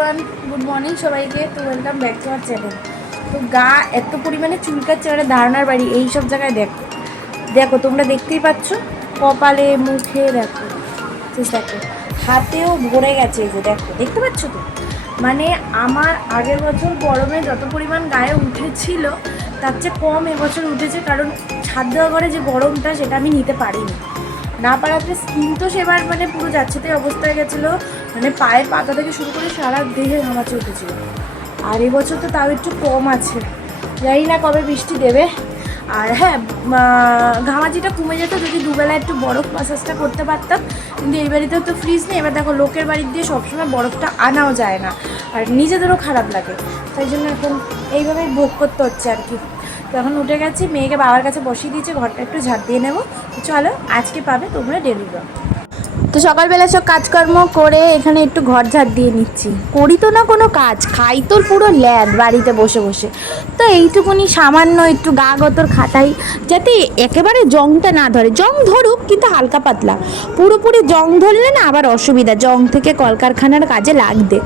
Everyone, good morning সবাইকে। তো welcome back to our channel. তো গা এত পরিমাণে চুলকাচ্ছে, মানে ধারণার বাড়ি এইসব জায়গায় দেখো দেখো তোমরা দেখতেই পাচ্ছ, কপালে মুখে দেখো, দেখো হাতেও ভরে গেছে। এই যে দেখো, দেখতে পাচ্ছ তো? মানে আমার আগের বছর গরমে যত পরিমাণ গায়ে উঠেছিল তার চেয়ে কম এবছর উঠেছে, কারণ ছাদ দেওয়া ঘরে যে গরমটা সেটা আমি নিতে পারিনি। না পারাতে স্কিন তো সেবার মানে পুরো যাচ্ছেতে অবস্থায় গেছিলো, মানে পায়ের পাতা থেকে শুরু করে সারা দেহে ঘামাচি উঠেছিল। আর এবছর তো তাও একটু কম আছে, জানি না কবে বৃষ্টি দেবে। আর হ্যাঁ, ঘামাচিটা কমে যেত যদি দুবেলা একটু বরফ মাসাজটা করতে পারতাম, কিন্তু এই বাড়িতে তো ফ্রিজ নেই। এবার দেখো, লোকের বাড়ির দিয়ে সবসময় বরফটা আনাও যায় না, আর নিজেদেরও খারাপ লাগে, তাই জন্য এখন এইভাবেই ভোগ করতে হচ্ছে আর কি। তো এখন উঠে গেছি, মেয়েকে বাবার কাছে বসিয়ে দিয়েছে, ঘরটা একটু ঝাড় দিয়ে নেবো। চলো, আজকে পাবে তোমরা ডেলি ব্লগ। তো সকালবেলা সব কাজকর্ম করে এখানে একটু ঘর ঝাড় দিয়ে নিচ্ছি। করি তো না কোনো কাজ, খাই তোর পুরো ল্যাদ বাড়িতে বসে বসে। তো এইটুকুনি সামান্য একটু গা গতর খাটাই, যাতে একেবারে জংটা না ধরে। জং ধরুক, কিন্তু হালকা পাতলা। পুরোপুরি জং ধরলে না আবার অসুবিধা, জং থেকে কলকারখানার কাজে লাগবে।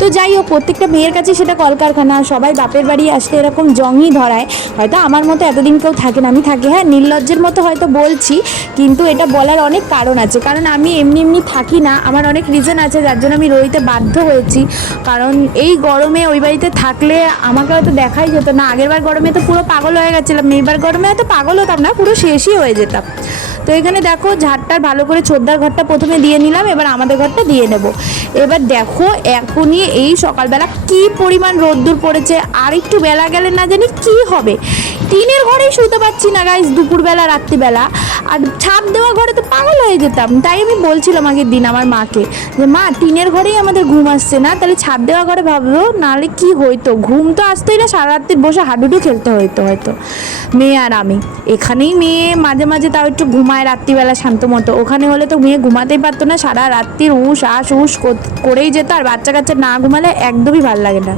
তো যাই হোক, প্রত্যেকটা মেয়ের কাছে সেটা কলকারখানা। সবাই বাপের বাড়ি আসতে এরকম জংই ধরায়। হয়তো আমার মতো এতদিন কেউ থাকে না, আমি থাকি। হ্যাঁ, নির্লজ্জের মতো হয়তো বলছি, কিন্তু এটা বলার অনেক কারণ আছে। কারণ আমি এমনি এমনি থাকি না, আমার অনেক রিজন আছে যার জন্য আমি রইতে বাধ্য হয়েছি। কারণ এই গরমে ওই বাড়িতে থাকলে আমাকে হয়তো দেখাই যেত না। আগেরবার গরমে তো পুরো পাগল হয়ে গেছিলাম, এইবার গরমে হয়তো পাগল হতাম না, পুরো শেষই হয়ে যেতাম। তো এখানে দেখো, ঝাড়টার ভালো করে ছোটদার ঘরটা প্রথমে দিয়ে নিলাম, এবার আমাদের ঘরটা দিয়ে নেব। এবার দেখো, এখনই এই সকালবেলা কি পরিমাণ রোদ্দুর পড়েছে, আর একটু বেলা গেলে না জানি কি হবে। টিনের ঘরেই শুতে পারছি না গাইস, দুপুরবেলা রাত্রিবেলা। আর ছাদ দেওয়া ঘরে তো পাগল হয়ে যেতাম। তাই আমি বলছিলাম আগের দিন আমার মাকে, যে মা, টিনের ঘরেই আমাদের ঘুম আসছে না, তাহলে ছাদ দেওয়া ঘরে ভাববো, নাহলে কি হইতো। ঘুম তো আসতোই না, সারা রাত্রি বসে হাডুডু খেলতে হইতো হয়তো মেয়ে আর আমি। এখানেই মেয়ে মাঝে মাঝে তাও একটু ঘুমায় রাত্রিবেলা শান্ত মতো, ওখানে হলে তো মেয়ে ঘুমাতেই পারতো না, সারা রাত্রির উস করেই যেত। আর বাচ্চা কাচ্চা না ঘুমালে একদমই ভালো লাগে না।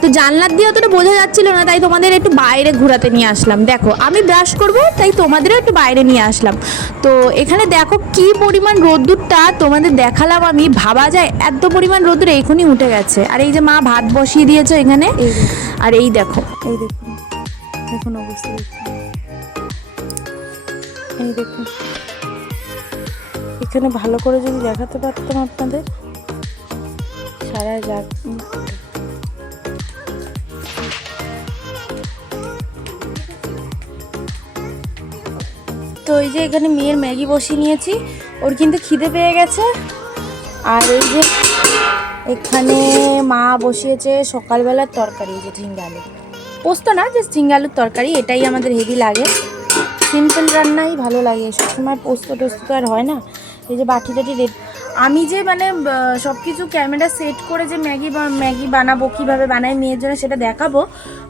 তো জানলার দিয়ে অতটা বোঝা যাচ্ছিল না, তাই তোমাদের একটু বাইরে ঘোরাতে নিয়ে আসলাম। দেখো, আমি ব্রাশ করব, তাই তোমাদেরও একটু বাইরে নিয়ে আসলাম। তো এখানে দেখো কি পরিমাণ রোদ্দুরটা তোমাদের দেখালাম আমি। ভাবা যায় এত পরিমাণ রোদ্দুর এখনই উঠে গেছে। আর এই যে মা ভাত বসিয়ে দিয়েছে এখানে, আর এই দেখো, এই দেখুন, দেখুন অবস্থা, এই দেখুন। এখানে ভালো করে যদি দেখাতে পারতাম আপনাদের, সারা রাত। তো এই যে এখানে মেয়ের ম্যাগি বসিয়ে নিয়েছি, ওর কিন্তু খিদে পেয়ে গেছে। আর এই যে এখানে মা বসিয়েছে সকালবেলার তরকারি, এই যে ঝিঙ্গা আলু পোস্ত না, যে ঝিঙ্গা আলুর তরকারি, এটাই আমাদের হেভি লাগে। সিম্পল রান্নাই ভালো লাগে, সবসময় পোস্ত টোস্ত তো আর হয় না। এই যে বাটি টাটি রেড, আমি যে মানে সব কিছু ক্যামেরা সেট করে যে ম্যাগি বানাবো, কীভাবে বানাই মেয়ের জন্য সেটা দেখাবো,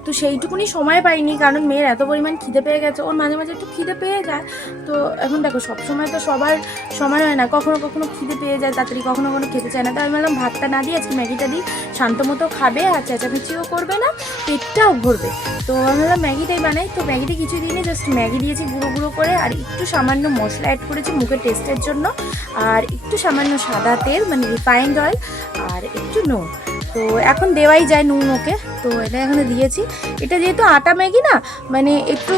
তো সেইটুকুনি সময় পাইনি, কারণ মেয়ের এত পরিমাণ খিদে পেয়ে গেছে। ওর মাঝে মাঝে একটু খিদে পেয়ে যায়। তো এখন দেখো, সবসময় তো সবার সময় হয় না, কখনো কখনো খিদে পেয়ে যায় তাড়াতাড়ি, কখনো কখনো খেতে চায় না। তো আমি বললাম ভাতটা না দিই, আজকে ম্যাগিটা দিই, শান্ত মতো খাবে, আর চেঁচামেচিও করবে না, পেটটাও ভরবে। তো আমি বললাম ম্যাগিটাই বানাই। তো ম্যাগিতে কিছু দিইনি, জাস্ট ম্যাগি দিয়েছি গুঁড়ো গুঁড়ো করে, আর একটু সামান্য মশলা অ্যাড করেছি মুখের টেস্টের জন্য, আর একটু সামান্য সাদা তেল মানে রিফাইন্ড অয়েল, আর একটু নুন। তো এখন দেওয়াই যায় নুন ওকে, তো এটা এখানে দিয়েছি। এটা যেহেতু আটা ম্যাগি না, মানে একটু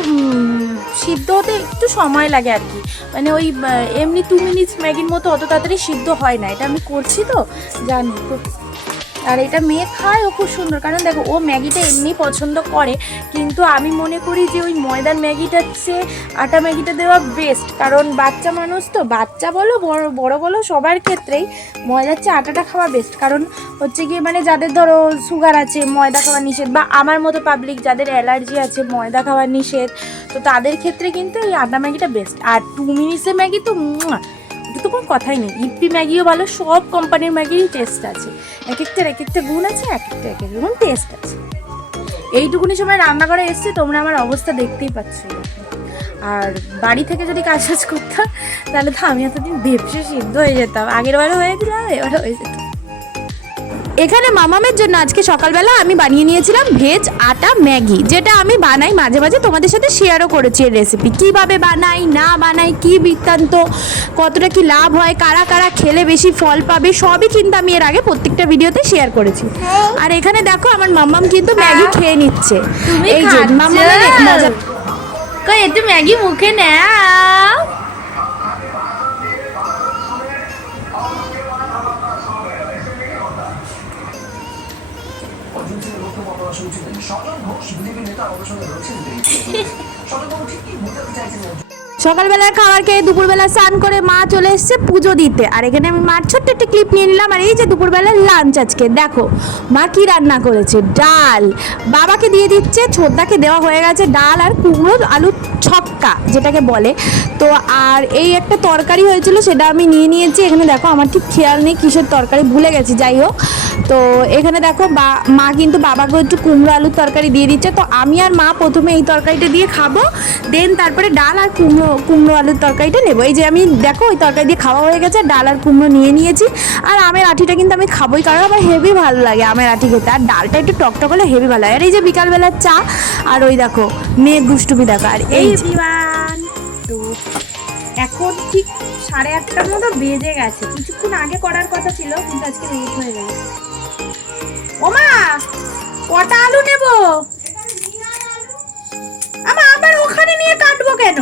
সিদ্ধ হতে একটু সময় লাগে আর কি। মানে ওই এমনি 2 মিনিটস ম্যাগির মতো অত তাড়াতাড়ি সিদ্ধ হয় না। এটা আমি করছি তো জানি তো। আর এটা মেয়ে খায়, ও খুব সুন্দর। কারণ দেখো, ও ম্যাগিটা এমনি পছন্দ করে, কিন্তু আমি মনে করি যে ওই ময়দার ম্যাগিটার চেয়ে আটা ম্যাগিটা দেওয়া বেস্ট। কারণ বাচ্চা মানুষ তো, বাচ্চা বলো বড় বলো সবার ক্ষেত্রেই ময়দার চেয়ে আটাটা খাওয়া বেস্ট। কারণ হচ্ছে গিয়ে মানে যাদের ধরো সুগার আছে, ময়দা খাওয়া নিষেধ, বা আমার মতো পাবলিক যাদের অ্যালার্জি আছে, ময়দা খাওয়া নিষেধ, তো তাদের ক্ষেত্রে কিন্তু এই আটা ম্যাগিটা বেস্ট। আর 2 মিনিটসের ম্যাগি তো তো কোনো কথাই নেই। ইপি ম্যাগিও ভালো, সব কোম্পানির ম্যাগিরই টেস্ট আছে, এক একটা গুণ আছে, এক একটা গুণ টেস্ট আছে। এইটুকুনি সময় রান্না করে এসছি, তোমরা আমার অবস্থা দেখতেই পাচ্ছ। আর বাড়ি থেকে যদি কাজ করতাম, তাহলে তো আমি এতদিন ভেপসে সিদ্ধ হয়ে যেতাম। আগের বারও হয়েছিলাম, এবারও হয়ে যেত। এখানে মামামের জন্য আজকে সকালবেলা আমি বানিয়ে নিয়েছিলাম ভেজ আটা ম্যাগি, যেটা আমি বানাই মাঝে মাঝে, তোমাদের সাথে শেয়ারও করেছি এর রেসিপি, কীভাবে বানাই না বানাই, কী বৃত্তান্ত, কতটা কি লাভ হয়, কারা কারা খেলে বেশি ফল পাবে, সবই কিন্তু আমি এর আগে প্রত্যেকটা ভিডিওতে শেয়ার করেছি। আর এখানে দেখো আমার মামাম কিন্তু ম্যাগি খেয়ে নিচ্ছে। এই যে মামামের মজা, কই একটু ম্যাগি মুখে নাও। সকালবেলার খাবার খেয়ে দুপুরবেলা স্নান করে মা চলে এসছে পুজো দিতে। আর এখানে আমি মার ছোট্ট একটা ক্লিপ নিয়ে নিলাম। আর এই যে দুপুরবেলার লাঞ্চ আজকে দেখো মা কি রান্না করেছে, ডাল বাবাকে দিয়ে দিচ্ছে, ছোটদাকে দেওয়া হয়ে গেছে ডাল আর কুমড়ো আলু ছক্কা যেটাকে বলে। তো আর এই একটা তরকারি হয়েছিল সেটা আমি নিয়ে নিয়েছি। এখানে দেখো আমার ঠিক খেয়াল নেই কিসের তরকারি, ভুলে গেছি, যাই হোক। তো এখানে দেখো মা কিন্তু বাবাকে একটু কুমড়ো আলুর তরকারি দিয়ে দিচ্ছে। তো আমি আর মা প্রথমে এই তরকারিটা দিয়ে খাবো, দেন তারপরে ডাল আর কুমড়ো আলুর তরকারিটা নেবো। এই যে আমি দেখো ওই তরকারি দিয়ে খাওয়া হয়ে গেছে, ডাল আর কুমড়ো নিয়ে নিয়েছি। আর আমের আঠিটা কিন্তু আমি খাবোই, কারণ আমার হেভি ভালো লাগে আমের আঠি খেতে, আর ডালটা একটু টকটক হলে হেভি ভালো লাগে। আর এই যে বিকালবেলার চা, আর ওই দেখো মেয়ের দুষ্টুমি দেখো। আর এই তো এখন ঠিক 8:30টার মতো বেজে গেছে, কিছুক্ষণ আগে করার কথা ছিল কিন্তু আজকে লেট হয়ে গেল। ওমা কটা আলু নেব? আবার ওখানে নিয়ে কাটবো কেন?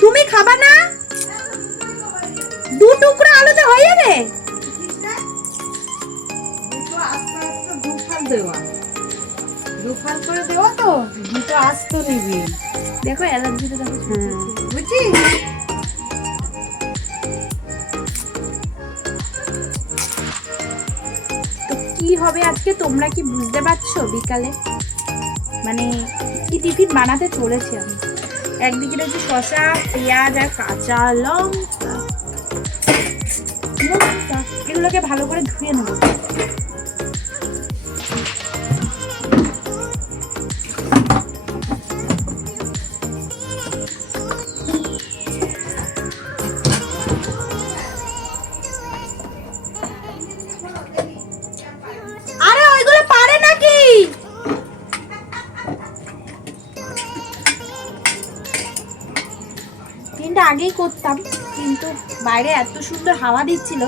তুমি খাবা না? 2 টুকরা আলুতে হয়ে যাবে? দুফাল করে দেওয়া তো, দুটো আস্ত নিবি। দেখো অ্যালার্জিটা দেখো, বুঝছিস? তো কি হবে আজকে তোমরা কি বুঝতে পারছো? বিকালে মানে কি টিফিন বানাতে চলেছি আমি। একদিকে রয়েছে শসা, পেঁয়াজ আর কাঁচা লঙ্কা, এগুলোকে ভালো করে ধুয়ে নেবো। আগেই করতাম, কিন্তু বাইরে এত সুন্দর হাওয়া দিচ্ছিল,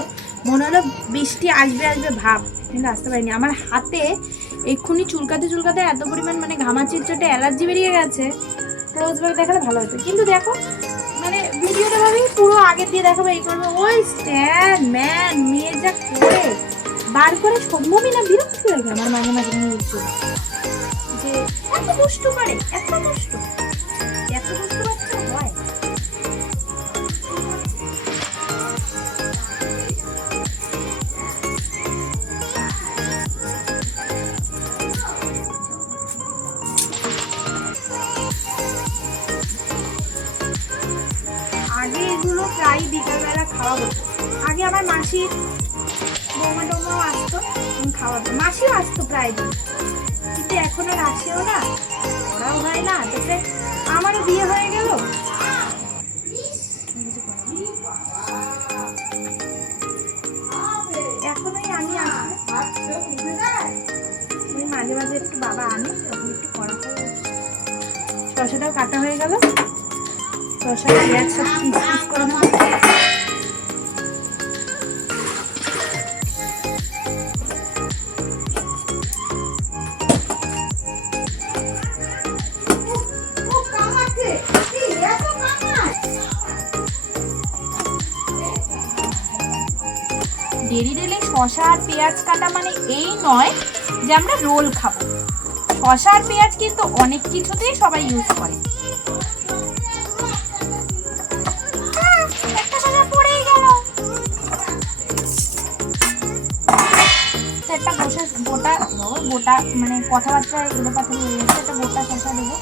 মনে হলো বৃষ্টি আসবে আসবে ভাব, কিন্তু আসতে পারিনি। আমার হাতে এক্ষুনি চুলকাতে চুলকাতে এত পরিমাণ মানে ঘামাচির চোটে অ্যালার্জি বেরিয়ে গেছে। ক্লোজ করে দেখালে ভালো হতো, কিন্তু দেখো মানে ভিডিওটা ভাবি পুরো আগের দিয়ে দেখাবো, এই করবো, ওই স্ট্যান্ড ম্যান মেয়ে যা করে বার করে সম্ভবই না, বিরক্তি লাগে আমার মাঝে মাঝে নিয়ে যে এত কষ্ট করে, এত কষ্ট বাচ্চা হয়। আগে এগুলো প্রায় বিকালবেলা খাওয়া হতো। আগে আমার মাসির বৌমা টৌমাও আসতো, খাওয়াতো, মাসিও আসতো প্রায় দিন, কিন্তু এখন আর আসেও না, ওরাও হয় না। তাতে আমারও বিয়ে হয়ে গেল, এখন ওই আমি আসলে ওই মাঝে মাঝে একটু বাবা আনে, তখন একটু করা হয়। শসাটাও কাটা হয়ে গেল, শসা পেঁয়াজ সব পিস পিস করে নেব। ডেলি ডেলি শসা আর পেঁয়াজ কাটা মানে এই নয় যে আমরা রোল খাবো। শসা আর পেঁয়াজ কিন্তু অনেক কিছুতেই সবাই ইউজ করে। একটা শসা পড়েই গেল, একটা গোটা মানে কথাবার্তা এগুলো পাথর হয়ে গেছে, একটা গোটা শসা দেবো।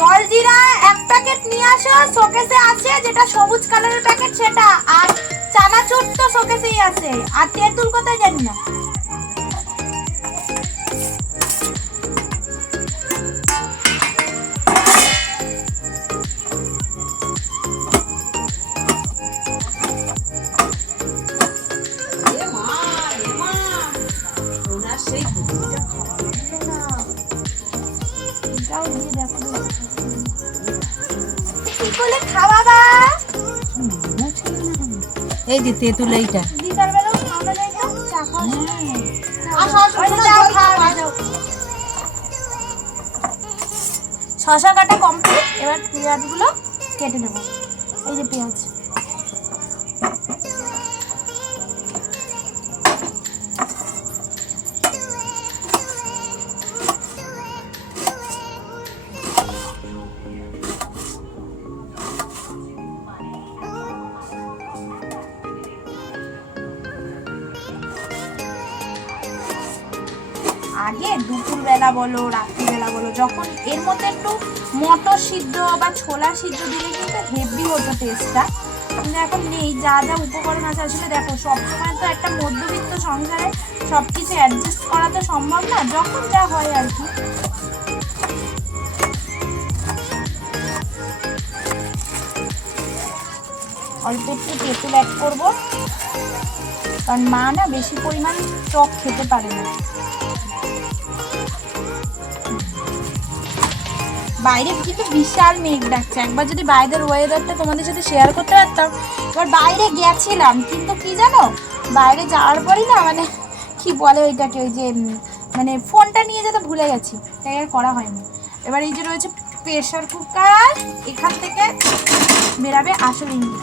জলজিরা এক প্যাকেট নিয়ে আসো, শোকেসে আছে, যেটা সবুজ কালারের প্যাকেট সেটা, আর চানাচুর তো শোকেসেই আছে, আর তেঁতুল কোথায় জানি না। এই যে তেঁতুল এইটা শশা কাটা কমপ্লিট। এবার পেঁয়াজগুলো কেটে নেব। এই যে পেঁয়াজ, আগে দুপুরবেলা বলো রাত্রিবেলা বলো যখন এর মধ্যে একটু মটর সিদ্ধ বা ছোলা সিদ্ধ দিলে কিন্তু হেভি হতো টেস্টটা, কিন্তু এখন নেই। যা যা উপকরণ আছে, আসলে দেখো সবসময় তো একটা মধ্যবিত্ত সংসারে সব কিছু অ্যাডজাস্ট করা তো সম্ভব না, যখন যা হয় আর কি। অল্প একটু তেঁতুল অ্যাড করবো, কারণ মা না বেশি পরিমাণ টক খেতে পারে না। বাইরে কিন্তু বিশাল মেঘ ডাকছে, একবার যদি বাইরের ওয়েদারটা তোমাদের সাথে শেয়ার করতে পারতাম। এবার বাইরে গেছিলাম, কিন্তু কি জানো, বাইরে যাওয়ার পরই না মানে কি বলে ওইটাকে, ওই যে মানে ফোনটা নিয়ে যেতে ভুলে গেছি, তাই আর করা হয়নি। এবার এই যে রয়েছে প্রেশার কুকার, এখান থেকে বেরাবে আসল ইঞ্জিন।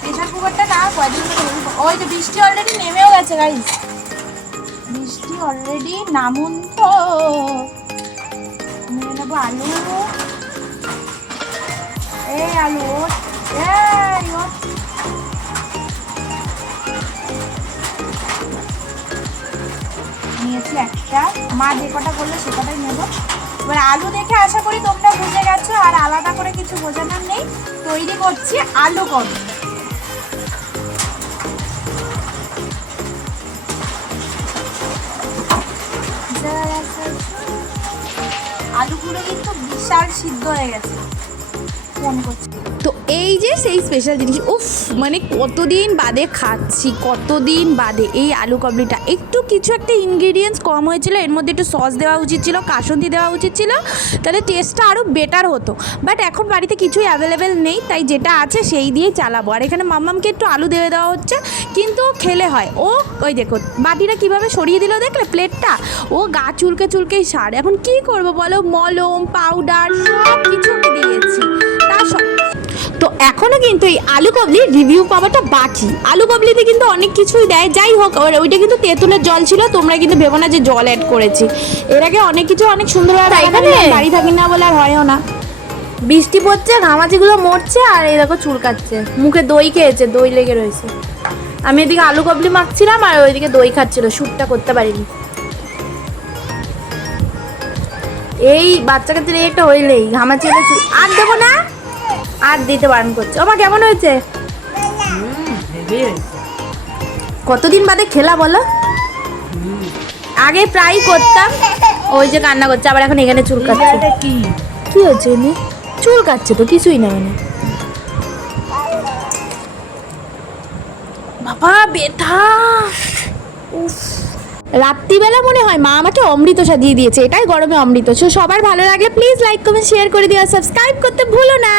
প্রেশার কুকারটা না কয়দিন ধরে, ওই যে বৃষ্টি অলরেডি নেমেও গেছে গাইস, বৃষ্টি অলরেডি নামুন তো। নিয়ে নেবো আলু, এই আলু নিয়েছি একটা, মা যে কটা বললো সে কটাই নেবো। এবার আলু দেখে আশা করি তোমরা বুঝে গেছো, আর আলাদা করে কিছু বোঝানোর নেই। তৈরি করছি আলু কম। আলুগুলো কিন্তু বিশাল সিদ্ধ হয়ে গেছে। ফোন করছি তো এই যে সেই স্পেশাল জিনিস, উফ মানে কতদিন বাদে খাচ্ছি, কতদিন বাদে এই আলু কাবলিটা। একটু কিছু একটা ইনগ্রিডিয়েন্টস কম হয়েছিল, এর মধ্যে একটু সস দেওয়া উচিত ছিল, কাসুন্দি দেওয়া উচিত ছিল, তাহলে টেস্টটা আরও বেটার হতো। বাট এখন বাড়িতে কিছুই অ্যাভেলেবেল নেই, তাই যেটা আছে সেই দিয়েই চালাবো। আর এখানে মাম্মামকে একটু আলু দিয়ে দেওয়া হচ্ছে, কিন্তু খেলে হয়। ও ওই দেখো বাটিটা কীভাবে সরিয়ে দিল দেখলে প্লেটটা, ও গা চুলকে চুলকেই সার। এখন কী করবো বলো, মলম পাউডার সব কিছু আমি দিয়েছি, তা সব। তো এখনও কিন্তু এই আলু কাবলির রিভিউ পাওয়াটা বাকি। আলু কাবলিতে কিন্তু অনেক কিছুই দেয়, যাই হোক ওইটা কিন্তু তেঁতুলের জল ছিল, তোমরা কিন্তু ভেবো না যে জল অ্যাড করেছি। এর আগে অনেক কিছু অনেক সুন্দরভাবে এখানে বাড়ি থাকি না বলে আর হয়ও না। বৃষ্টি পড়ছে, ঘামাচিগুলো মরছে, আর এই দেখো চুলকাচ্ছে, মুখে দই খেয়েছে, দই লেগে রয়েছে। আমি এদিকে আলু কাবলি মাখছিলাম আর ওইদিকে দই খাচ্ছিল, শ্যুটটা করতে পারিনি। এই বাচ্চা কাচ্চার একটা হইলেই ঘামাচি আর দেবো না, আর দিতে বারণ করছে। আমার কেমন হয়েছে? কতদিন বাদে খেলা বলো, আগে প্রায় করতাম। ওই যে কান্না করছে, আবার এখন এখানে চুল কাটছে। কি হচ্ছে এমনি? চুল কাটছে তো, কিছুই না মানে। বাবা ব্যথা, উফ। রাত্রিবেলা মনে হয় মা আমাকে অমৃত সাজিয়ে দিয়েছে, এটাই গরমে অমৃত। সো সবার ভালো লাগলে প্লিজ লাইক কমেন্ট শেয়ার করে দিও, সাবস্ক্রাইব করতে ভুলো না।